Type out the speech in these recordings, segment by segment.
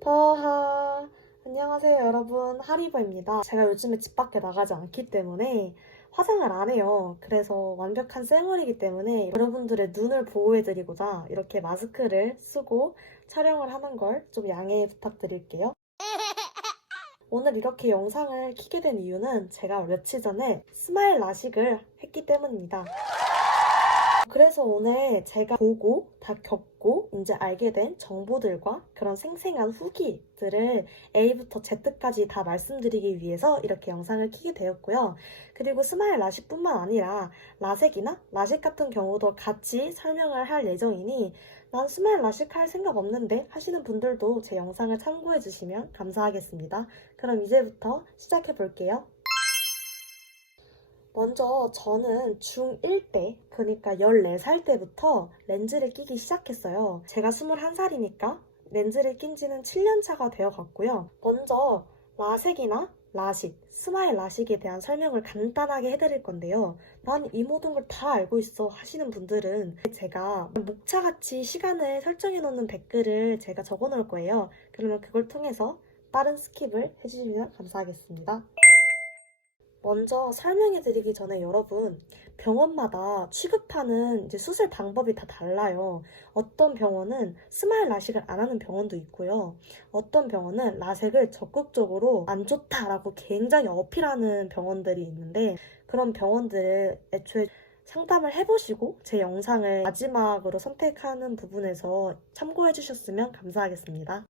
터하! 안녕하세요 여러분, 하리버입니다. 제가 요즘에 집 밖에 나가지 않기 때문에 화장을 안 해요. 그래서 완벽한 쌩얼이기 때문에 여러분들의 눈을 보호해드리고자 이렇게 마스크를 쓰고 촬영을 하는 걸 좀 양해 부탁드릴게요. 오늘 이렇게 영상을 켜게 된 이유는 제가 며칠 전에 스마일 라식을 했기 때문입니다. 그래서 오늘 제가 보고 다 겪고 이제 알게 된 정보들과 그런 생생한 후기들을 A부터 Z까지 다 말씀드리기 위해서 이렇게 영상을 켜게 되었고요. 그리고 스마일 라식뿐만 아니라 라섹이나 라식 같은 경우도 같이 설명을 할 예정이니 난 스마일 라식 할 생각 없는데 하시는 분들도 제 영상을 참고해 주시면 감사하겠습니다. 그럼 이제부터 시작해 볼게요. 먼저 저는 중1 때, 그러니까 14살 때부터 렌즈를 끼기 시작했어요. 제가 21살이니까 렌즈를 낀 지는 7년 차가 되어 갔고요. 먼저 라섹이나 라식, 스마일 라식에 대한 설명을 간단하게 해드릴 건데요. 난 이 모든 걸 다 알고 있어 하시는 분들은 제가 목차같이 시간을 설정해 놓는 댓글을 제가 적어 놓을 거예요. 그러면 그걸 통해서 빠른 스킵을 해주시면 감사하겠습니다. 먼저 설명해드리기 전에 여러분, 병원마다 취급하는 이제 수술 방법이 다 달라요. 어떤 병원은 스마일 라식을 안 하는 병원도 있고요. 어떤 병원은 라섹을 적극적으로 안 좋다라고 굉장히 어필하는 병원들이 있는데, 그런 병원들을 애초에 상담을 해보시고 제 영상을 마지막으로 선택하는 부분에서 참고해 주셨으면 감사하겠습니다.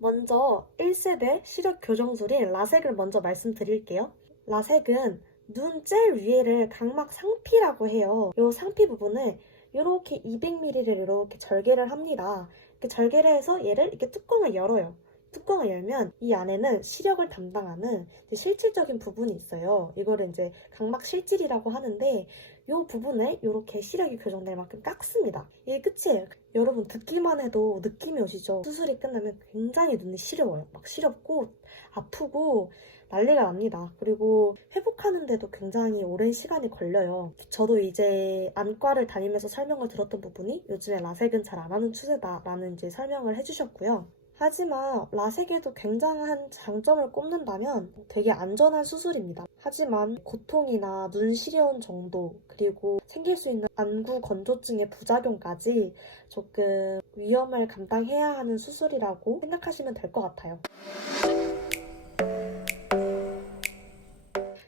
먼저 1세대 시력 교정술인 라섹을 먼저 말씀드릴게요. 라섹은 눈 제일 위에를 각막 상피라고 해요. 이 상피 부분을 이렇게 200mm를 이렇게 절개를 합니다. 이렇게 절개를 해서 얘를 이렇게 뚜껑을 열어요. 뚜껑을 열면 이 안에는 시력을 담당하는 실질적인 부분이 있어요. 이거를 이제 각막 실질이라고 하는데 이 부분을 이렇게 시력이 교정될 만큼 깎습니다. 이게 끝이에요. 여러분 듣기만 해도 느낌이 오시죠? 수술이 끝나면 굉장히 눈이 시려워요. 막 시렵고 아프고 난리가 납니다. 그리고 회복하는데도 굉장히 오랜 시간이 걸려요. 저도 이제 안과를 다니면서 설명을 들었던 부분이 요즘에 라섹은 잘 안 하는 추세다라는 이제 설명을 해주셨고요. 하지만 라섹에도 굉장한 장점을 꼽는다면 되게 안전한 수술입니다. 하지만 고통이나 눈 시려운 정도, 그리고 생길 수 있는 안구 건조증의 부작용까지 조금 위험을 감당해야 하는 수술이라고 생각하시면 될 것 같아요.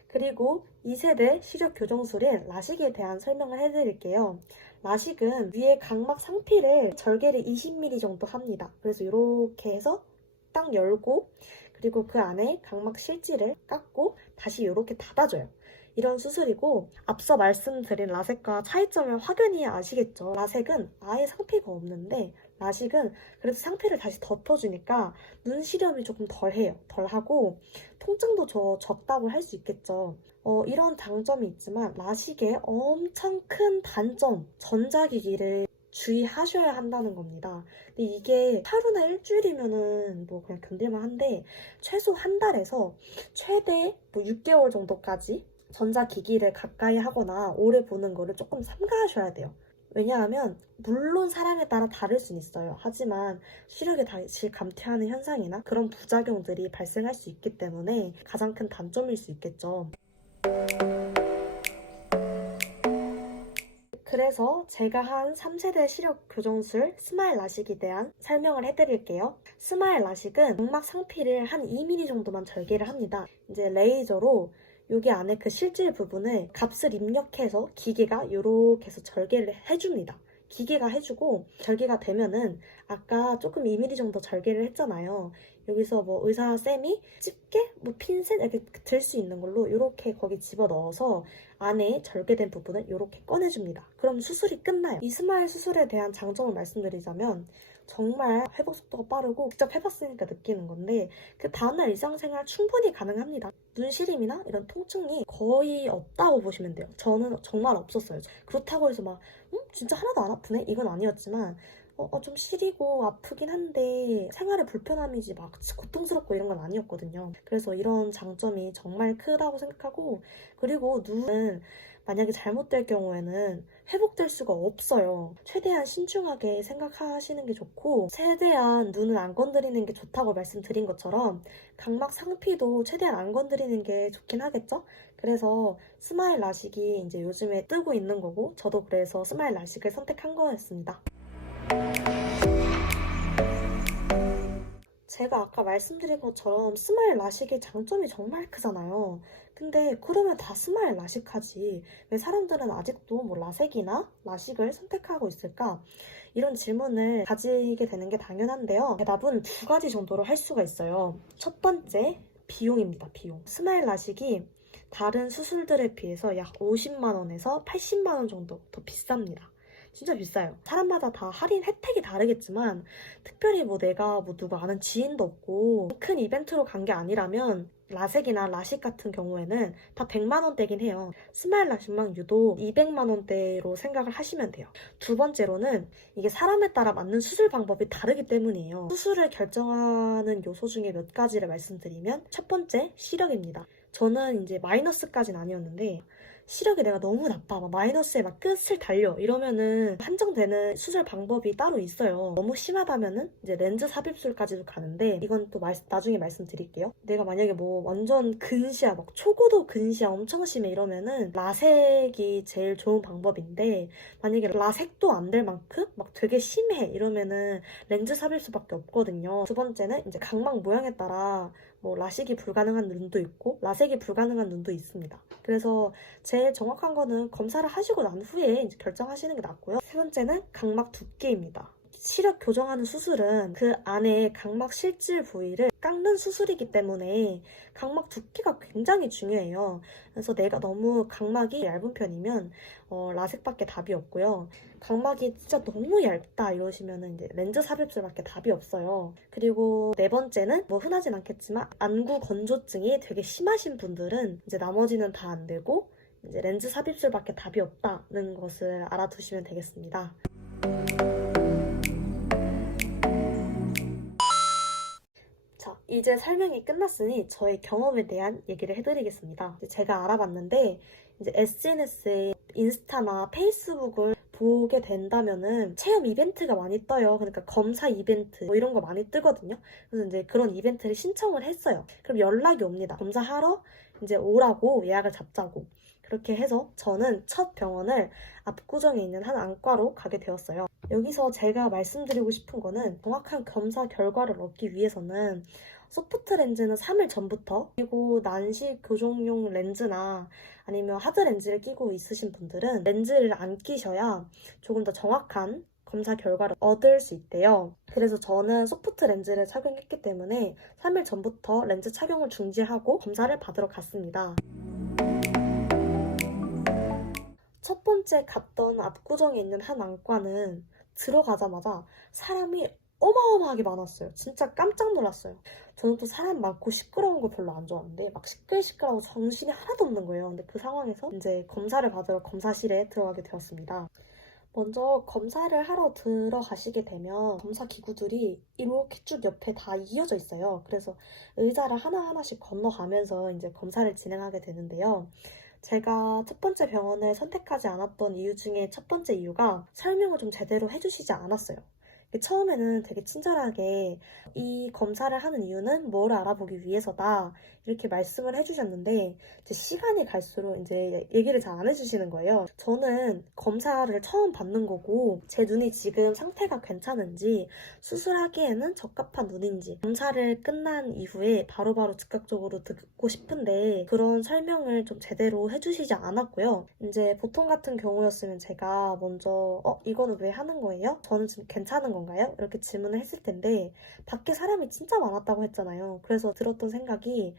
그리고 2세대 시력 교정술인 라식에 대한 설명을 해드릴게요. 라식은 위에 각막 상피를 절개를 20mm 정도 합니다. 그래서 이렇게 해서 딱 열고 그리고 그 안에 각막 실지를 깎고 다시 이렇게 닫아줘요. 이런 수술이고 앞서 말씀드린 라섹과 차이점을 확연히 아시겠죠? 라섹은 아예 상피가 없는데 라식은 그래도 상피를 다시 덮어주니까 눈 시렵이 조금 덜해요. 덜하고 통증도 적다고 할 수 있겠죠. 이런 장점이 있지만 라식의 엄청 큰 단점, 전자기기를 주의하셔야 한다는 겁니다. 근데 이게 하루나 일주일이면은 뭐 그냥 견딜만 한데 최소 한 달에서 최대 뭐 6개월 정도까지 전자기기를 가까이 하거나 오래 보는 거를 조금 삼가하셔야 돼요. 왜냐하면 물론 사람에 따라 다를 수는 있어요. 하지만 시력에 다시 감퇴하는 현상이나 그런 부작용들이 발생할 수 있기 때문에 가장 큰 단점일 수 있겠죠. 그래서 제가 한 3세대 시력 교정술 스마일 라식에 대한 설명을 해드릴게요. 스마일 라식은 각막 상피를 한 2mm 정도만 절개를 합니다. 이제 레이저로 여기 안에 그 실질 부분을 값을 입력해서 기계가 이렇게 해서 절개를 해줍니다. 기계가 해주고 절개가 되면은 아까 조금 2mm 정도 절개를 했잖아요. 여기서 뭐 의사쌤이 집게, 뭐 핀셋 이렇게 들 수 있는 걸로 이렇게 거기 집어넣어서 안에 절개된 부분을 이렇게 꺼내줍니다. 그럼 수술이 끝나요. 이 스마일 수술에 대한 장점을 말씀드리자면 정말 회복 속도가 빠르고 직접 해봤으니까 느끼는 건데 그 다음날 일상생활 충분히 가능합니다. 눈시림이나 이런 통증이 거의 없다고 보시면 돼요. 저는 정말 없었어요. 그렇다고 해서 막 진짜 하나도 안 아프네? 이건 아니었지만 좀 시리고 아프긴 한데 생활에 불편함이지 막 고통스럽고 이런 건 아니었거든요. 그래서 이런 장점이 정말 크다고 생각하고 그리고 눈은 만약에 잘못될 경우에는 회복될 수가 없어요. 최대한 신중하게 생각하시는 게 좋고 최대한 눈을 안 건드리는 게 좋다고 말씀드린 것처럼 각막 상피도 최대한 안 건드리는 게 좋긴 하겠죠? 그래서 스마일 라식이 이제 요즘에 뜨고 있는 거고 저도 그래서 스마일 라식을 선택한 거였습니다. 제가 아까 말씀드린 것처럼 스마일 라식의 장점이 정말 크잖아요. 근데 그러면 다 스마일 라식하지 왜 사람들은 아직도 뭐 라섹이나 라식을 선택하고 있을까? 이런 질문을 가지게 되는 게 당연한데요. 대답은 두 가지 정도로 할 수가 있어요. 첫 번째, 비용입니다. 비용. 스마일 라식이 다른 수술들에 비해서 약 50만 원에서 80만 원 정도 더 비쌉니다. 진짜 비싸요. 사람마다 다 할인 혜택이 다르겠지만 특별히 뭐 내가 뭐 누구 아는 지인도 없고 큰 이벤트로 간 게 아니라면 라섹이나 라식 같은 경우에는 다 100만 원대긴 해요. 스마일 라식만 유독 200만 원대로 생각을 하시면 돼요. 두 번째로는 이게 사람에 따라 맞는 수술 방법이 다르기 때문이에요. 수술을 결정하는 요소 중에 몇 가지를 말씀드리면 첫 번째, 시력입니다. 저는 이제 마이너스까지는 아니었는데 시력이 내가 너무 나빠 막 마이너스에 막 끝을 달려 이러면은 한정되는 수술 방법이 따로 있어요. 너무 심하다면은 이제 렌즈 삽입술까지도 가는데 이건 또 나중에 말씀드릴게요. 내가 만약에 뭐 완전 근시야 막 초고도 근시야 엄청 심해 이러면은 라섹이 제일 좋은 방법인데 만약에 라섹도 안 될 만큼 막 되게 심해 이러면은 렌즈 삽입술밖에 없거든요. 두 번째는 이제 각막 모양에 따라 뭐 라식이 불가능한 눈도 있고 라섹이 불가능한 눈도 있습니다. 그래서 제일 정확한 거는 검사를 하시고 난 후에 이제 결정하시는 게 낫고요. 세 번째는 각막 두께입니다. 시력 교정하는 수술은 그 안에 각막 실질 부위를 깎는 수술이기 때문에 각막 두께가 굉장히 중요해요. 그래서 내가 너무 각막이 얇은 편이면 라섹밖에 답이 없고요. 각막이 진짜 너무 얇다 이러시면 이제 렌즈 삽입술밖에 답이 없어요. 그리고 네 번째는 뭐 흔하진 않겠지만 안구 건조증이 되게 심하신 분들은 이제 나머지는 다 안 되고 이제 렌즈 삽입술밖에 답이 없다는 것을 알아두시면 되겠습니다. 자, 이제 설명이 끝났으니 저의 경험에 대한 얘기를 해드리겠습니다. 제가 알아봤는데 이제 SNS에 인스타나 페이스북을 보게 된다면은 체험 이벤트가 많이 떠요. 그러니까 검사 이벤트 뭐 이런 거 많이 뜨거든요. 그래서 이제 그런 이벤트를 신청을 했어요. 그럼 연락이 옵니다. 검사하러 이제 오라고 예약을 잡자고. 그렇게 해서 저는 첫 병원을 압구정에 있는 한 안과로 가게 되었어요. 여기서 제가 말씀드리고 싶은 거는 정확한 검사 결과를 얻기 위해서는 소프트 렌즈는 3일 전부터 그리고 난시 교정용 렌즈나 아니면 하드 렌즈를 끼고 있으신 분들은 렌즈를 안 끼셔야 조금 더 정확한 검사 결과를 얻을 수 있대요. 그래서 저는 소프트 렌즈를 착용했기 때문에 3일 전부터 렌즈 착용을 중지하고 검사를 받으러 갔습니다. 첫 번째 갔던 압구정에 있는 한 안과는 들어가자마자 사람이 어마어마하게 많았어요. 진짜 깜짝 놀랐어요. 저는 또 사람 많고 시끄러운 거 별로 안 좋아하는데 막 시끌시끌하고 정신이 하나도 없는 거예요. 근데 그 상황에서 이제 검사를 받으러 검사실에 들어가게 되었습니다. 먼저 검사를 하러 들어가시게 되면 검사 기구들이 이렇게 쭉 옆에 다 이어져 있어요. 그래서 의자를 하나하나씩 건너가면서 이제 검사를 진행하게 되는데요. 제가 첫 번째 병원을 선택하지 않았던 이유 중에 첫 번째 이유가 설명을 좀 제대로 해주시지 않았어요. 처음에는 되게 친절하게 이 검사를 하는 이유는 뭐를 알아보기 위해서다 이렇게 말씀을 해주셨는데 이제 시간이 갈수록 이제 얘기를 잘 안 해주시는 거예요. 저는 검사를 처음 받는 거고 제 눈이 지금 상태가 괜찮은지 수술하기에는 적합한 눈인지 검사를 끝난 이후에 바로바로 즉각적으로 듣고 싶은데 그런 설명을 좀 제대로 해주시지 않았고요. 이제 보통 같은 경우였으면 제가 먼저 이거는 왜 하는 거예요? 저는 지금 괜찮은 건가요? 이렇게 질문을 했을 텐데 밖에 사람이 진짜 많았다고 했잖아요. 그래서 들었던 생각이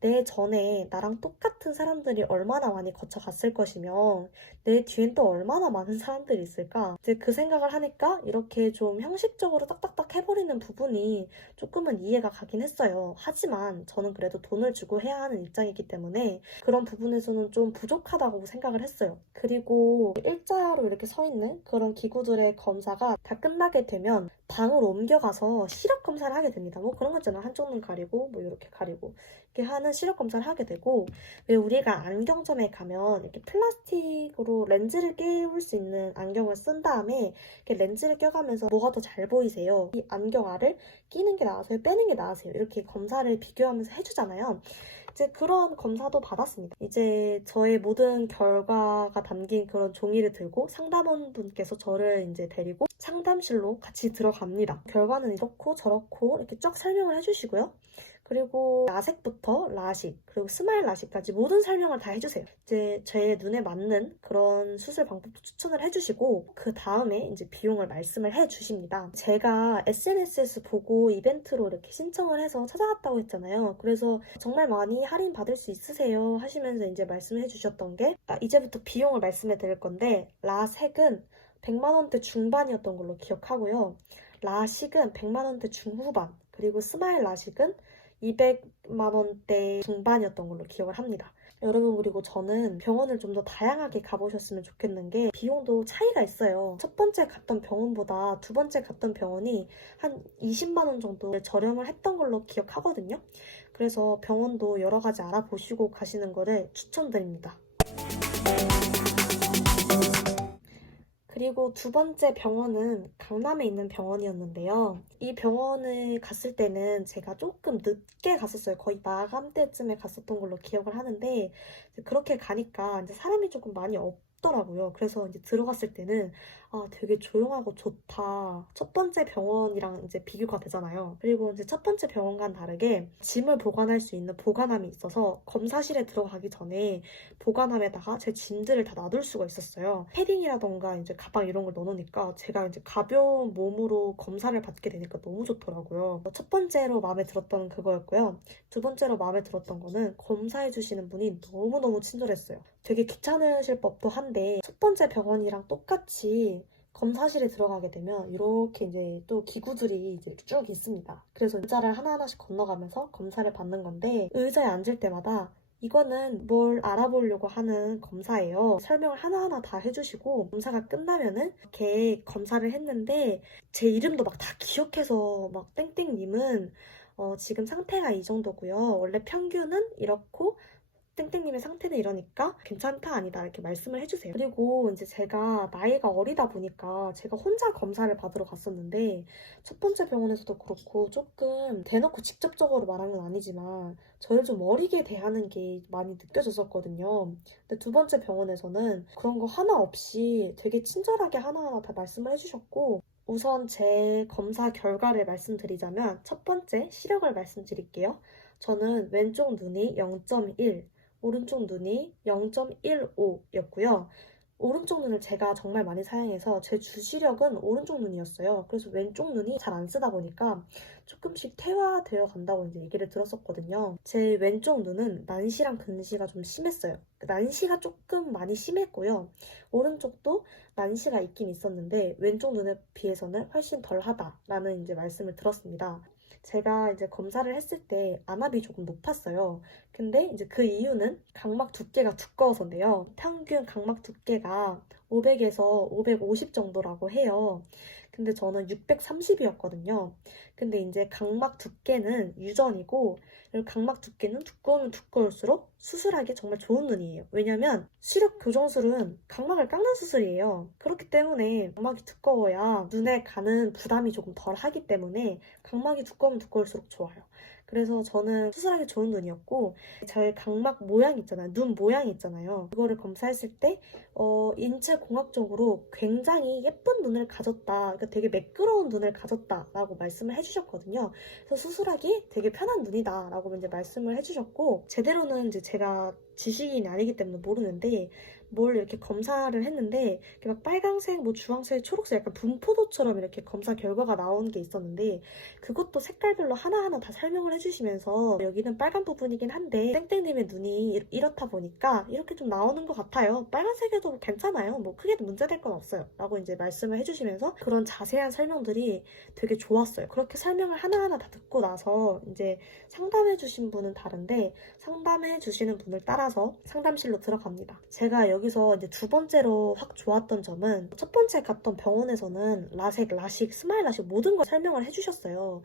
내 전에 나랑 똑같은 사람들이 얼마나 많이 거쳐갔을 것이며 내 뒤엔 또 얼마나 많은 사람들이 있을까? 이제 그 생각을 하니까 이렇게 좀 형식적으로 딱딱딱 해버리는 부분이 조금은 이해가 가긴 했어요. 하지만 저는 그래도 돈을 주고 해야 하는 입장이기 때문에 그런 부분에서는 좀 부족하다고 생각을 했어요. 그리고 일자로 이렇게 서 있는 그런 기구들의 검사가 다 끝나게 되면 방으로 옮겨가서 시력 검사를 하게 됩니다. 뭐 그런 거 있잖아요. 한쪽 눈 가리고 뭐 이렇게 가리고 이렇게 하는 시력 검사를 하게 되고, 왜 우리가 안경점에 가면 이렇게 플라스틱으로 렌즈를 끼울 수 있는 안경을 쓴 다음에 이렇게 렌즈를 껴가면서 뭐가 더 잘 보이세요? 이 안경알을 끼는 게 나으세요? 빼는 게 나으세요? 이렇게 검사를 비교하면서 해주잖아요. 이제 그런 검사도 받았습니다. 이제 저의 모든 결과가 담긴 그런 종이를 들고 상담원분께서 저를 이제 데리고 상담실로 같이 들어갑니다. 결과는 이렇고 저렇고 이렇게 쫙 설명을 해주시고요. 그리고 라섹부터 라식, 그리고 스마일 라식까지 모든 설명을 다 해주세요. 이제 제 눈에 맞는 그런 수술 방법도 추천을 해주시고, 그 다음에 이제 비용을 말씀을 해주십니다. 제가 SNS에서 보고 이벤트로 이렇게 신청을 해서 찾아갔다고 했잖아요. 그래서 정말 많이 할인 받을 수 있으세요 하시면서 이제 말씀해 주셨던 게, 이제부터 비용을 말씀해 드릴 건데, 라섹은 100만 원대 중반이었던 걸로 기억하고요. 라식은 100만 원대 중후반, 그리고 스마일 라식은 200만 원대 중반이었던 걸로 기억을 합니다. 여러분, 그리고 저는 병원을 좀 더 다양하게 가보셨으면 좋겠는 게, 비용도 차이가 있어요. 첫 번째 갔던 병원보다 두 번째 갔던 병원이 한 20만 원 정도 저렴을 했던 걸로 기억하거든요. 그래서 병원도 여러 가지 알아보시고 가시는 거를 추천드립니다. 그리고 두 번째 병원은 강남에 있는 병원이었는데요. 이 병원에 갔을 때는 제가 조금 늦게 갔었어요. 거의 마감 때쯤에 갔었던 걸로 기억을 하는데, 그렇게 가니까 이제 사람이 조금 많이 없더라고요. 그래서 이제 들어갔을 때는 되게 조용하고 좋다. 첫 번째 병원이랑 이제 비교가 되잖아요. 그리고 이제 첫 번째 병원과는 다르게 짐을 보관할 수 있는 보관함이 있어서 검사실에 들어가기 전에 보관함에다가 제 짐들을 다 놔둘 수가 있었어요. 패딩이라던가 이제 가방 이런 걸 넣어놓으니까 제가 이제 가벼운 몸으로 검사를 받게 되니까 너무 좋더라고요. 첫 번째로 마음에 들었던 그거였고요. 두 번째로 마음에 들었던 거는 검사해주시는 분이 너무너무 친절했어요. 되게 귀찮으실 법도 한데, 첫 번째 병원이랑 똑같이 검사실에 들어가게 되면 이렇게 이제 또 기구들이 이제 쭉 있습니다. 그래서 의자를 하나하나씩 건너가면서 검사를 받는 건데, 의자에 앉을 때마다 이거는 뭘 알아보려고 하는 검사예요. 설명을 하나하나 다 해주시고, 검사가 끝나면은 이렇게 검사를 했는데 제 이름도 막 다 기억해서 막 땡땡님은 지금 상태가 이 정도고요. 원래 평균은 이렇고 땡땡님의 상태는 이러니까 괜찮다 아니다 이렇게 말씀을 해주세요. 그리고 이제 제가 나이가 어리다 보니까 제가 혼자 검사를 받으러 갔었는데, 첫 번째 병원에서도 그렇고 조금 대놓고 직접적으로 말한 건 아니지만 저를 좀 어리게 대하는 게 많이 느껴졌었거든요. 근데 두 번째 병원에서는 그런 거 하나 없이 되게 친절하게 하나하나 다 말씀을 해주셨고, 우선 제 검사 결과를 말씀드리자면 첫 번째 시력을 말씀드릴게요. 저는 왼쪽 눈이 0.1, 오른쪽 눈이 0.15였고요. 오른쪽 눈을 제가 정말 많이 사용해서 제 주시력은 오른쪽 눈이었어요. 그래서 왼쪽 눈이 잘 안 쓰다 보니까 조금씩 퇴화되어 간다고 이제 얘기를 들었었거든요. 제 왼쪽 눈은 난시랑 근시가 좀 심했어요. 난시가 조금 많이 심했고요. 오른쪽도 난시가 있긴 있었는데 왼쪽 눈에 비해서는 훨씬 덜하다라는 이제 말씀을 들었습니다. 제가 이제 검사를 했을 때 안압이 조금 높았어요. 근데 이제 그 이유는 각막 두께가 두꺼워서인데요. 평균 각막 두께가 500에서 550 정도라고 해요. 근데 저는 630이었거든요. 근데 이제 각막 두께는 유전이고, 그리고 각막 두께는 두꺼우면 두꺼울수록 수술하기 정말 좋은 눈이에요. 왜냐면 시력 교정술은 각막을 깎는 수술이에요. 그렇기 때문에 각막이 두꺼워야 눈에 가는 부담이 조금 덜 하기 때문에 각막이 두꺼우면 두꺼울수록 좋아요. 그래서 저는 수술하기 좋은 눈이었고, 저의 각막 모양 있잖아요. 눈 모양 있잖아요. 그거를 검사했을 때 인체공학적으로 굉장히 예쁜 눈을 가졌다. 그러니까 되게 매끄러운 눈을 가졌다라고 말씀을 해주셨거든요. 그래서 수술하기 되게 편한 눈이다라고 이제 말씀을 해주셨고, 제대로는 이제 제가 지식인이 아니기 때문에 모르는데, 뭘 이렇게 검사를 했는데 이렇게 막 빨강색, 뭐 주황색, 초록색 약간 분포도처럼 이렇게 검사 결과가 나온 게 있었는데, 그것도 색깔별로 하나하나 다 설명을 해주시면서 여기는 빨간 부분이긴 한데 땡땡님의 눈이 이렇다 보니까 이렇게 좀 나오는 것 같아요. 빨간색에도 괜찮아요. 뭐 크게 문제될 건 없어요. 라고 이제 말씀을 해주시면서 그런 자세한 설명들이 되게 좋았어요. 그렇게 설명을 하나하나 다 듣고 나서 이제 상담해주신 분은 다른데, 상담해주시는 분을 따라 따라서 상담실로 들어갑니다. 제가 여기서 이제 두 번째로 확 좋았던 점은 첫 번째 갔던 병원에서는 라섹, 라식, 스마일 라식 모든 걸 설명을 해주셨어요.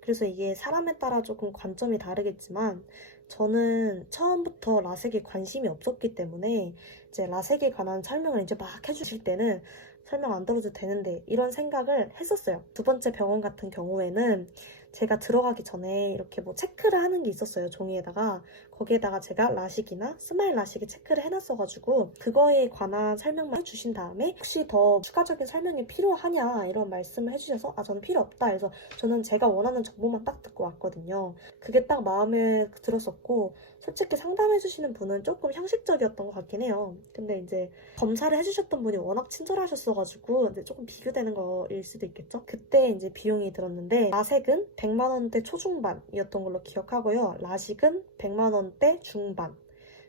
그래서 이게 사람에 따라 조금 관점이 다르겠지만 저는 처음부터 라섹에 관심이 없었기 때문에 이제 라섹에 관한 설명을 이제 막 해주실 때는 설명 안 들어도 되는데 이런 생각을 했었어요. 두 번째 병원 같은 경우에는 제가 들어가기 전에 이렇게 뭐 체크를 하는 게 있었어요. 종이에다가. 거기에다가 제가 라식이나 스마일 라식에 체크를 해놨어가지고 그거에 관한 설명만 해주신 다음에 혹시 더 추가적인 설명이 필요하냐 이런 말씀을 해주셔서 저는 필요 없다 해서 저는 제가 원하는 정보만 딱 듣고 왔거든요. 그게 딱 마음에 들었었고 솔직히 상담해주시는 분은 조금 형식적이었던 것 같긴 해요. 근데 이제 검사를 해주셨던 분이 워낙 친절하셨어가지고 이제 조금 비교되는 거일 수도 있겠죠? 그때 이제 비용이 들었는데 라섹은 100만 원대 초중반이었던 걸로 기억하고요. 라식은 100만 원대 중반,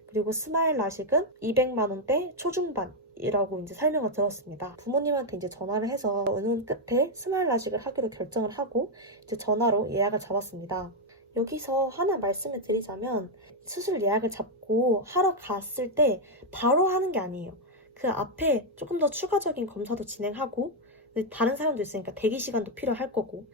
그리고 스마일 라식은 200만 원대 초중반이라고 이제 설명을 들었습니다. 부모님한테 이제 전화를 해서 의논 끝에 스마일 라식을 하기로 결정을 하고 이제 전화로 예약을 잡았습니다. 여기서 하나 말씀을 드리자면 수술 예약을 잡고 하러 갔을 때 바로 하는 게 아니에요. 그 앞에 조금 더 추가적인 검사도 진행하고 다른 사람도 있으니까 대기 시간도 필요할 거고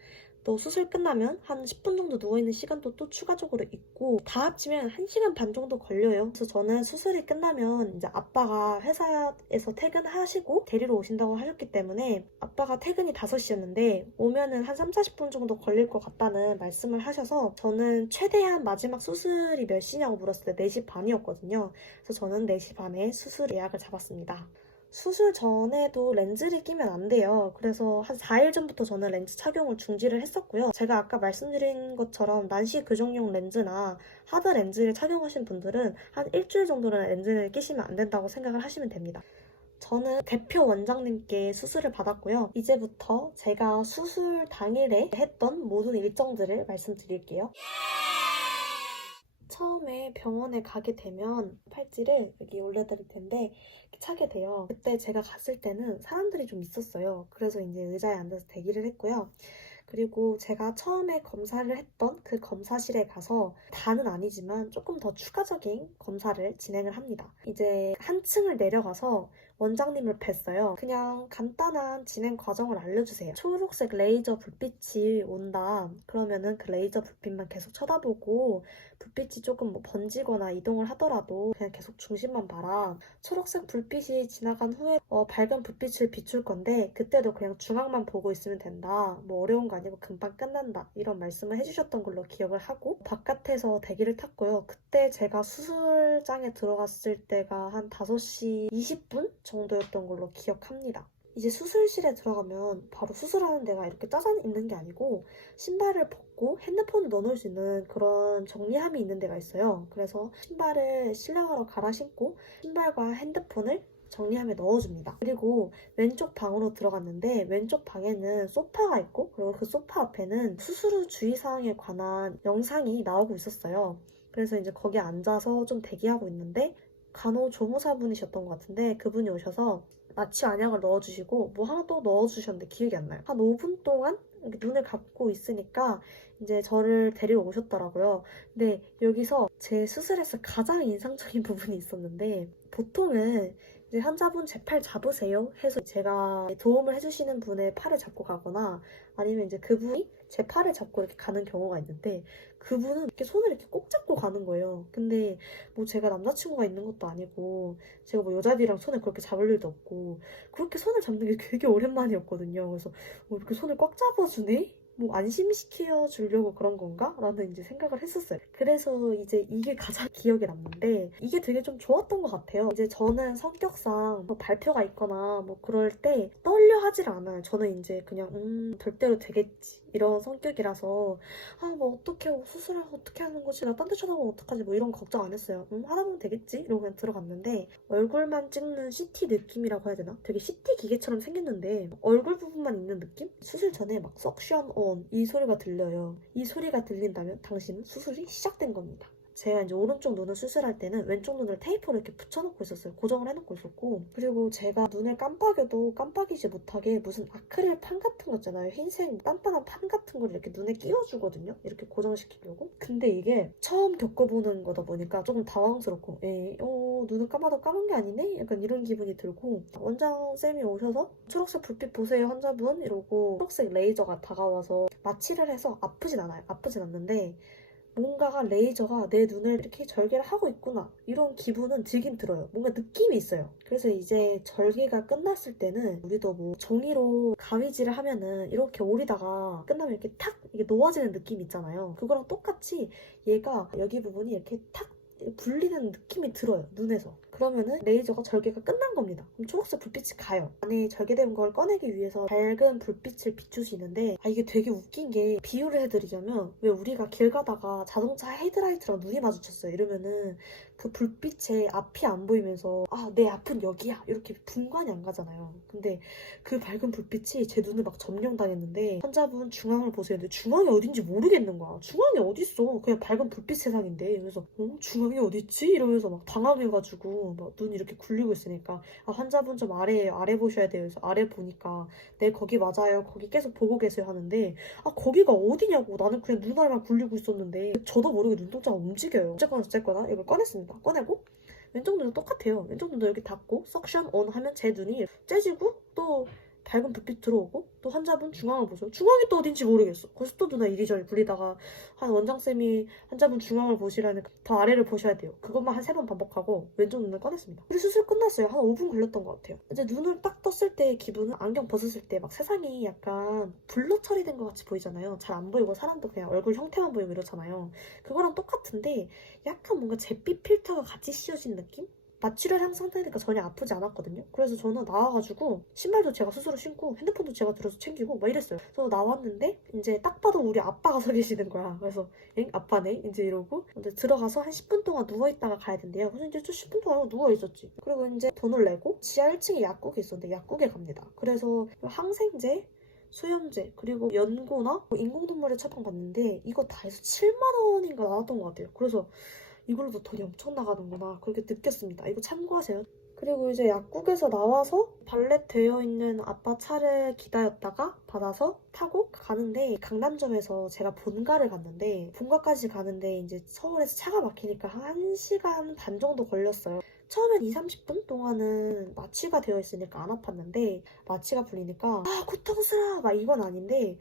또 수술 끝나면 한 10분 정도 누워있는 시간도 또 추가적으로 있고 다 합치면 1시간 반 정도 걸려요. 그래서 저는 수술이 끝나면 이제 아빠가 회사에서 퇴근하시고 데리러 오신다고 하셨기 때문에 아빠가 퇴근이 5시였는데 오면은 한 3, 40분 정도 걸릴 것 같다는 말씀을 하셔서 저는 최대한 마지막 수술이 몇 시냐고 물었을 때 4시 반이었거든요. 그래서 저는 4시 반에 수술 예약을 잡았습니다. 수술 전에도 렌즈를 끼면 안 돼요. 그래서 한 4일 전부터 저는 렌즈 착용을 중지를 했었고요. 제가 아까 말씀드린 것처럼 난시 교정용 렌즈나 하드 렌즈를 착용하신 분들은 한 일주일 정도는 렌즈를 끼시면 안 된다고 생각을 하시면 됩니다. 저는 대표 원장님께 수술을 받았고요. 이제부터 제가 수술 당일에 했던 모든 일정들을 말씀드릴게요. 처음에 병원에 가게 되면 팔찌를 여기 올려드릴 텐데 이렇게 차게 돼요. 그때 제가 갔을 때는 사람들이 좀 있었어요. 그래서 이제 의자에 앉아서 대기를 했고요. 그리고 제가 처음에 검사를 했던 그 검사실에 가서 다는 아니지만 조금 더 추가적인 검사를 진행을 합니다. 이제 한 층을 내려가서 원장님을 뵀어요. 그냥 간단한 진행 과정을 알려주세요. 초록색 레이저 불빛이 온다. 그러면은 그 레이저 불빛만 계속 쳐다보고 불빛이 조금 뭐 번지거나 이동을 하더라도 그냥 계속 중심만 봐라. 초록색 불빛이 지나간 후에 밝은 불빛을 비출 건데 그때도 그냥 중앙만 보고 있으면 된다. 뭐 어려운 거 아니고 금방 끝난다. 이런 말씀을 해주셨던 걸로 기억을 하고 바깥에서 대기를 탔고요. 그때 제가 수술장에 들어갔을 때가 한 5시 20분 정도였던 걸로 기억합니다. 이제 수술실에 들어가면 바로 수술하는 데가 이렇게 짜잔 있는 게 아니고 신발을 벗고 핸드폰을 넣어놓을 수 있는 그런 정리함이 있는 데가 있어요. 그래서 신발을 실내화로 갈아 신고 신발과 핸드폰을 정리함에 넣어줍니다. 그리고 왼쪽 방으로 들어갔는데 왼쪽 방에는 소파가 있고 그리고 그 소파 앞에는 수술 후 주의사항에 관한 영상이 나오고 있었어요. 그래서 이제 거기 앉아서 좀 대기하고 있는데 간호조무사분이셨던 것 같은데 그분이 오셔서 마취 안약을 넣어주시고 뭐 하나 또 넣어주셨는데 기억이 안 나요. 한 5분 동안 눈을 감고 있으니까 이제 저를 데리러 오셨더라고요. 근데 여기서 제 수술에서 가장 인상적인 부분이 있었는데 보통은 이제 환자분 제 팔 잡으세요 해서 제가 도움을 해주시는 분의 팔을 잡고 가거나 아니면 이제 그분이 제 팔을 잡고 이렇게 가는 경우가 있는데 그분은 이렇게 손을 이렇게 꼭 잡고 가는 거예요. 근데 뭐 제가 남자친구가 있는 것도 아니고 제가 뭐 여자들이랑 손을 그렇게 잡을 일도 없고 그렇게 손을 잡는 게 되게 오랜만이었거든요. 그래서 뭐 이렇게 손을 꽉 잡아주네? 뭐 안심시켜 주려고 그런 건가? 라는 이제 생각을 했었어요. 그래서 이제 이게 가장 기억에 남는데 이게 되게 좀 좋았던 것 같아요. 이제 저는 성격상 뭐 발표가 있거나 뭐 그럴 때 떨려 하질 않아요. 저는 이제 그냥 절대로 되겠지 이런 성격이라서 뭐 어떻게 수술을 어떻게 하는 거지? 나 딴 데 쳐다보면 어떡하지? 뭐 이런 거 걱정 안 했어요. 하다 보면 되겠지? 이러고 그냥 들어갔는데 얼굴만 찍는 CT 느낌이라고 해야 되나? 되게 CT 기계처럼 생겼는데 얼굴 부분만 있는 느낌? 수술 전에 막 석션 온 이 소리가 들려요. 이 소리가 들린다면 당신은 수술이 시작된 겁니다. 제가 이제 오른쪽 눈을 수술할 때는 왼쪽 눈을 테이프로 이렇게 붙여놓고 있었어요. 고정을 해놓고 있었고, 그리고 제가 눈을 깜빡여도 깜빡이지 못하게 무슨 아크릴 판 같은 거 있잖아요. 흰색 단단한 판 같은 걸 이렇게 눈에 끼워주거든요. 이렇게 고정시키려고. 근데 이게 처음 겪어보는 거다 보니까 조금 당황스럽고, 눈을 감아도 까만 게 아니네? 약간 이런 기분이 들고, 원장쌤이 오셔서 초록색 불빛 보세요 환자분 이러고 초록색 레이저가 다가와서 마취를 해서 아프진 않아요. 아프진 않는데 뭔가가 레이저가 내 눈을 이렇게 절개를 하고 있구나 이런 기분은 들긴 들어요. 뭔가 느낌이 있어요. 그래서 이제 절개가 끝났을 때는 우리도 뭐 종이로 가위질을 하면은 이렇게 오리다가 끝나면 이렇게 탁 이게 놓아지는 느낌 있잖아요. 그거랑 똑같이 얘가 여기 부분이 이렇게 탁 불리는 느낌이 들어요. 눈에서. 그러면은 레이저가 절개가 끝난 겁니다. 그럼 초록색 불빛이 가요. 안에 절개된 걸 꺼내기 위해서 밝은 불빛을 비추시는데 이게 되게 웃긴 게 비유를 해드리자면 왜 우리가 길 가다가 자동차 헤드라이트랑 눈이 마주쳤어요. 이러면은 그 불빛에 앞이 안 보이면서 내 앞은 여기야 이렇게 분간이 안 가잖아요. 근데 그 밝은 불빛이 제 눈을 막 점령당했는데 환자분 중앙을 보세요. 근데 중앙이 어딘지 모르겠는 거야. 중앙이 어딨어. 그냥 밝은 불빛 세상인데. 그래서 중앙이 어딨지? 이러면서 막 당황해가지고 막 눈이 이렇게 굴리고 있으니까 환자분 좀 아래 보셔야 돼요. 그래서 아래 보니까 네 거기 맞아요. 거기 계속 보고 계세요 하는데 거기가 어디냐고. 나는 그냥 눈 하나만 굴리고 있었는데 저도 모르게 눈동자가 움직여요. 어쨌거나 이걸 꺼냈습니다. 꺼내고 왼쪽 눈은 똑같아요. 왼쪽 눈도 이렇게 닫고 석션 온 하면 제 눈이 째지고 또 밝은 불빛 들어오고 또 환자분 중앙을 보세요. 중앙이 또 어딘지 모르겠어. 그래서 또 누나 이리저리 굴리다가 한 원장쌤이 환자분 중앙을 보시라는 더 아래를 보셔야 돼요. 그것만 한 3번 반복하고 왼쪽 눈을 꺼냈습니다. 우리 수술 끝났어요. 한 5분 걸렸던 것 같아요. 이제 눈을 딱 떴을 때의 기분은 안경 벗었을 때 막 세상이 약간 블러 처리된 것 같이 보이잖아요. 잘 안 보이고 사람도 그냥 얼굴 형태만 보이고 이렇잖아요. 그거랑 똑같은데 약간 뭔가 잿빛 필터가 같이 씌워진 느낌? 마취를 한 상태니까 전혀 아프지 않았거든요. 그래서 저는 나와가지고 신발도 제가 스스로 신고 핸드폰도 제가 들어서 챙기고 막 이랬어요. 그래서 나왔는데 이제 딱 봐도 우리 아빠가 서 계시는 거야. 그래서 엥? 아빠네? 이제 이러고 이제 들어가서 한 10분 동안 누워있다가 가야 된대요. 그래서 이제 좀 10분 동안 누워있었지. 그리고 이제 돈을 내고 지하 1층에 약국이 있었는데 약국에 갑니다. 그래서 항생제 수염제 그리고 연고나 인공눈물을 처방받는데 이거 다 해서 7만 원인가 나왔던 것 같아요. 그래서 이걸로도 돈이 엄청 나가는구나 그렇게 느꼈습니다. 이거 참고하세요. 그리고 이제 약국에서 나와서 발렛 되어 있는 아빠 차를 기다렸다가 받아서 타고 가는데 강남점에서 제가 본가를 갔는데 본가까지 가는데 이제 서울에서 차가 막히니까 한 1시간 반 정도 걸렸어요. 처음엔 2, 30분 동안은 마취가 되어 있으니까 안 아팠는데 마취가 풀리니까 고통스러워 막 이건 아닌데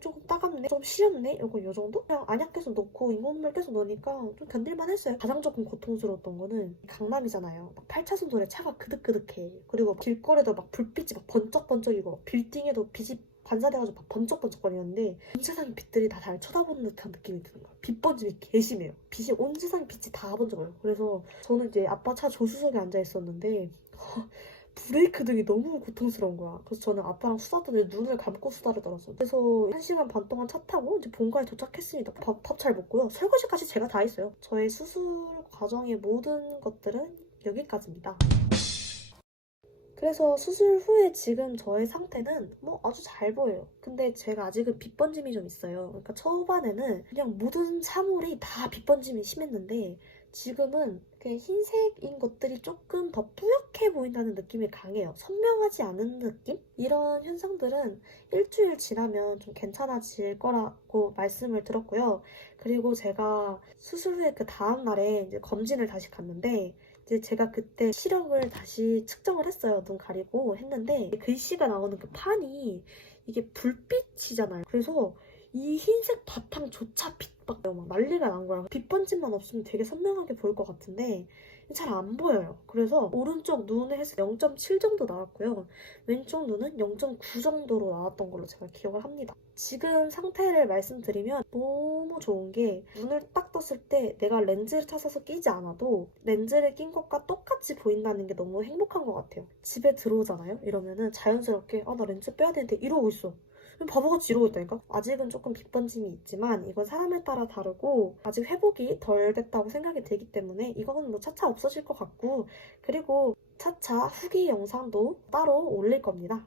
조금 따갑네? 좀 시렵네? 이거 요 정도? 그냥 안약 계속 넣고 인공눈물 계속 넣으니까 좀 견딜만 했어요. 가장 조금 고통스러웠던 거는 강남이잖아요. 막 8차선 도로에 차가 그득그득해. 그리고 길거리에도 막 불빛이 막 번쩍번쩍이고 막 빌딩에도 빛이 반사돼가지고 막 번쩍번쩍거리는데 온 세상의 빛들이 다 날 쳐다보는 듯한 느낌이 드는 거야. 빛 번짐이 개심해요. 빛이 온 세상의 빛이 다 번져요. 그래서 저는 이제 아빠 차 조수석에 앉아 있었는데 브레이크 등이 너무 고통스러운 거야. 그래서 저는 아빠랑 수다 떨는데 눈을 감고 수다를 떨었어. 그래서 1시간 반 동안 차 타고 이제 본가에 도착했습니다. 밥 잘 먹고요. 설거지까지 제가 다 했어요. 저의 수술 과정의 모든 것들은 여기까지입니다. 그래서 수술 후에 지금 저의 상태는 뭐 아주 잘 보여요. 근데 제가 아직은 빛번짐이 좀 있어요. 그러니까 초반에는 그냥 모든 사물이 다 빛번짐이 심했는데 지금은 그냥 흰색인 것들이 조금 더 뿌옇게 보인다는 느낌이 강해요. 선명하지 않은 느낌? 이런 현상들은 일주일 지나면 좀 괜찮아질 거라고 말씀을 들었고요. 그리고 제가 수술 후에 그 다음날에 이제 검진을 다시 갔는데 이제 제가 그때 시력을 다시 측정을 했어요. 눈 가리고 했는데 글씨가 나오는 그 판이 이게 불빛이잖아요. 그래서 이 흰색 바탕조차 막 난리가 난 거야. 빛번짐만 없으면 되게 선명하게 보일 것 같은데 잘 안 보여요. 그래서 오른쪽 눈에 해서 0.7 정도 나왔고요. 왼쪽 눈은 0.9 정도로 나왔던 걸로 제가 기억을 합니다. 지금 상태를 말씀드리면 너무 좋은 게 눈을 딱 떴을 때 내가 렌즈를 찾아서 끼지 않아도 렌즈를 낀 것과 똑같이 보인다는 게 너무 행복한 것 같아요. 집에 들어오잖아요? 이러면은 자연스럽게 나 렌즈 빼야 되는데 이러고 있어. 바보같이 이러고 있다니까? 아직은 조금 빛번짐이 있지만 이건 사람에 따라 다르고 아직 회복이 덜 됐다고 생각이 들기 때문에 이건 뭐 차차 없어질 것 같고 그리고 차차 후기 영상도 따로 올릴 겁니다.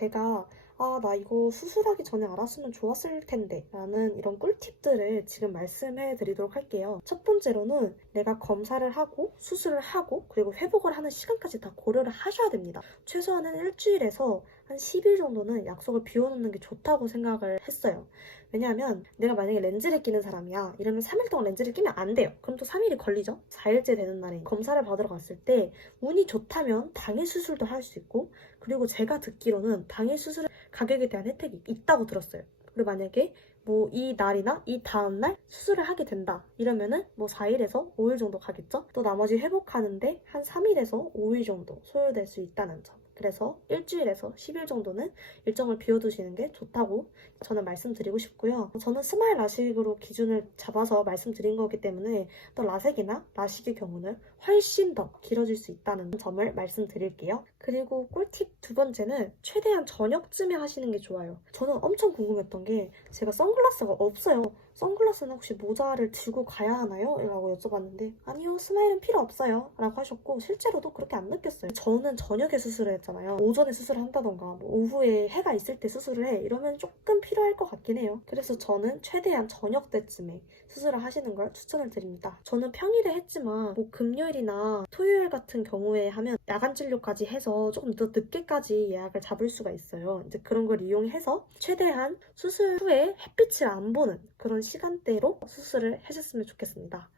제가 아, 나 이거 수술하기 전에 알았으면 좋았을 텐데 라는 이런 꿀팁들을 지금 말씀해 드리도록 할게요. 첫 번째로는 내가 검사를 하고 수술을 하고 그리고 회복을 하는 시간까지 다 고려를 하셔야 됩니다. 최소한은 일주일에서 한 10일 정도는 약속을 비워놓는 게 좋다고 생각을 했어요. 왜냐하면 내가 만약에 렌즈를 끼는 사람이야. 이러면 3일 동안 렌즈를 끼면 안 돼요. 그럼 또 3일이 걸리죠. 4일째 되는 날에 검사를 받으러 갔을 때 운이 좋다면 당일 수술도 할 수 있고, 그리고 제가 듣기로는 당일 수술 가격에 대한 혜택이 있다고 들었어요. 그리고 만약에 뭐 이 날이나 이 다음날 수술을 하게 된다 이러면은 뭐 4일에서 5일 정도 가겠죠? 또 나머지 회복하는데 한 3일에서 5일 정도 소요될 수 있다는 점. 그래서 일주일에서 10일 정도는 일정을 비워두시는 게 좋다고 저는 말씀드리고 싶고요. 저는 스마일 라식으로 기준을 잡아서 말씀드린 거기 때문에 또 라섹이나 라식의 경우는 훨씬 더 길어질 수 있다는 점을 말씀드릴게요. 그리고 꿀팁 두 번째는 최대한 저녁쯤에 하시는 게 좋아요. 저는 엄청 궁금했던 게 제가 선글라스가 없어요. 선글라스는 혹시 모자를 들고 가야 하나요? 라고 여쭤봤는데 아니요, 스마일은 필요 없어요 라고 하셨고 실제로도 그렇게 안 느꼈어요. 저는 저녁에 수술을 했잖아요. 오전에 수술을 한다던가 뭐 오후에 해가 있을 때 수술을 해 이러면 조금 필요할 것 같긴 해요. 그래서 저는 최대한 저녁 때쯤에 수술을 하시는 걸 추천을 드립니다. 저는 평일에 했지만 뭐 금요일이나 토요일 같은 경우에 하면 야간 진료까지 해서 조금 더 늦게까지 예약을 잡을 수가 있어요. 이제 그런 걸 이용해서 최대한 수술 후에 햇빛을 안 보는 그런 시간대로 수술을 하셨으면 좋겠습니다.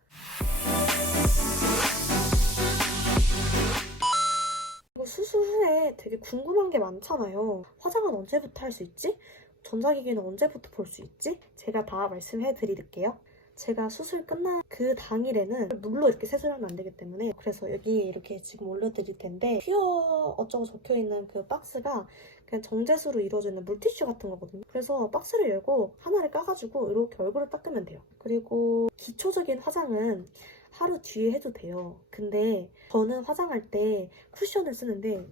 그리고 수술 후에 되게 궁금한 게 많잖아요. 화장은 언제부터 할 수 있지? 전자기기는 언제부터 볼 수 있지? 제가 다 말씀해 드릴게요. 제가 수술 끝난 그 당일에는 물로 이렇게 세수하면 안 되기 때문에 그래서 여기 이렇게 지금 올려드릴 텐데 퓨어 어쩌고 적혀있는 그 박스가 그냥 정제수로 이루어져 있는 물티슈 같은 거거든요. 그래서 박스를 열고 하나를 까가지고 이렇게 얼굴을 닦으면 돼요. 그리고 기초적인 화장은 하루 뒤에 해도 돼요. 근데 저는 화장할 때 쿠션을 쓰는데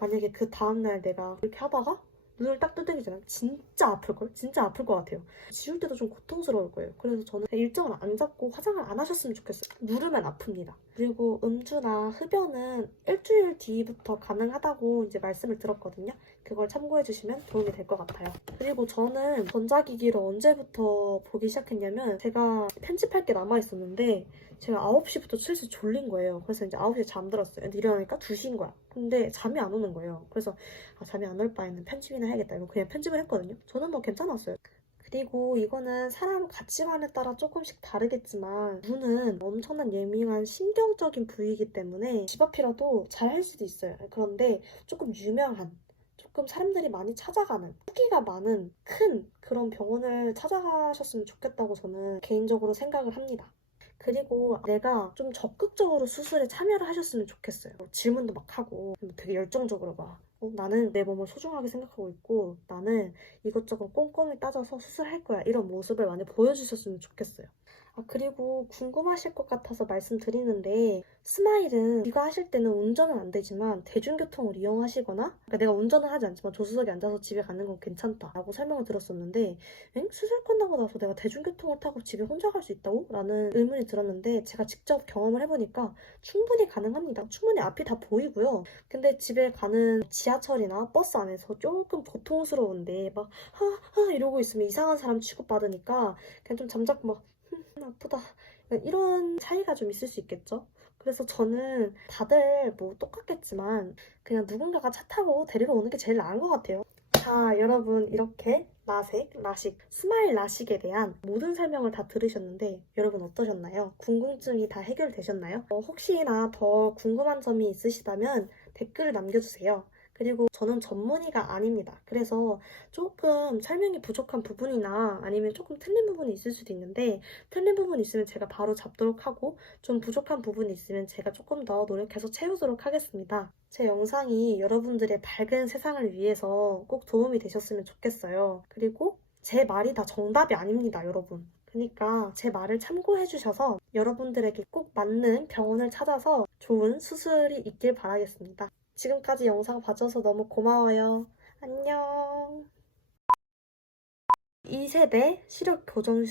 만약에 그 다음날 내가 이렇게 하다가 눈을 딱 뜨드리잖아요. 진짜 아플걸? 진짜 아플 것 같아요. 지울 때도 좀 고통스러울 거예요. 그래서 저는 일정을 안 잡고 화장을 안 하셨으면 좋겠어요. 누르면 아픕니다. 그리고 음주나 흡연은 일주일 뒤부터 가능하다고 이제 말씀을 들었거든요. 그걸 참고해 주시면 도움이 될 것 같아요. 그리고 저는 전자기기를 언제부터 보기 시작했냐면 제가 편집할 게 남아있었는데 제가 9시부터 슬슬 졸린 거예요. 그래서 이제 9시에 잠들었어요. 근데 일어나니까 2시인 거야. 근데 잠이 안 오는 거예요. 그래서 잠이 안 올 바에는 편집이나 해야겠다. 이거 그냥 편집을 했거든요. 저는 뭐 괜찮았어요. 그리고 이거는 사람 가치관에 따라 조금씩 다르겠지만 눈은 엄청난 예민한 신경적인 부위이기 때문에 집 앞이라도 잘 할 수도 있어요. 그런데 조금 유명한 조금 사람들이 많이 찾아가는 후기가 많은 큰 그런 병원을 찾아가셨으면 좋겠다고 저는 개인적으로 생각을 합니다. 그리고 내가 좀 적극적으로 수술에 참여를 하셨으면 좋겠어요. 질문도 막 하고 되게 열정적으로 막 나는 내 몸을 소중하게 생각하고 있고 나는 이것저것 꼼꼼히 따져서 수술할 거야 이런 모습을 많이 보여주셨으면 좋겠어요. 그리고 궁금하실 것 같아서 말씀드리는데 스마일은 귀가하실 때는 운전은 안 되지만 대중교통을 이용하시거나 그러니까 내가 운전은 하지 않지만 조수석에 앉아서 집에 가는 건 괜찮다라고 설명을 들었었는데 수술 끝나고 나서 내가 대중교통을 타고 집에 혼자 갈 수 있다고? 라는 의문이 들었는데 제가 직접 경험을 해보니까 충분히 가능합니다. 충분히 앞이 다 보이고요. 근데 집에 가는 지하철이나 버스 안에서 조금 고통스러운데 막 하하 이러고 있으면 이상한 사람 취급받으니까 그냥 좀 잠자고 막 아프다. 이런 차이가 좀 있을 수 있겠죠? 그래서 저는 다들 뭐 똑같겠지만 그냥 누군가가 차 타고 데리러 오는 게 제일 나은 것 같아요. 자, 여러분 이렇게 라섹, 라식, 스마일 라식에 대한 모든 설명을 다 들으셨는데 여러분 어떠셨나요? 궁금증이 다 해결되셨나요? 혹시나 더 궁금한 점이 있으시다면 댓글을 남겨주세요. 그리고 저는 전문의가 아닙니다. 그래서 조금 설명이 부족한 부분이나 아니면 조금 틀린 부분이 있을 수도 있는데 틀린 부분이 있으면 제가 바로 잡도록 하고 좀 부족한 부분이 있으면 제가 조금 더 노력해서 채우도록 하겠습니다. 제 영상이 여러분들의 밝은 세상을 위해서 꼭 도움이 되셨으면 좋겠어요. 그리고 제 말이 다 정답이 아닙니다, 여러분. 그러니까 제 말을 참고해 주셔서 여러분들에게 꼭 맞는 병원을 찾아서 좋은 수술이 있길 바라겠습니다. 지금까지 영상 봐줘서 너무 고마워요. 안녕. 2세대 시력 교정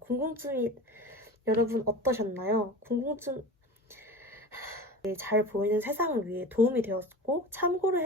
궁금증이 여러분 어떠셨나요? 궁금증 잘 보이는 세상을 위해 도움이 되었고 참고를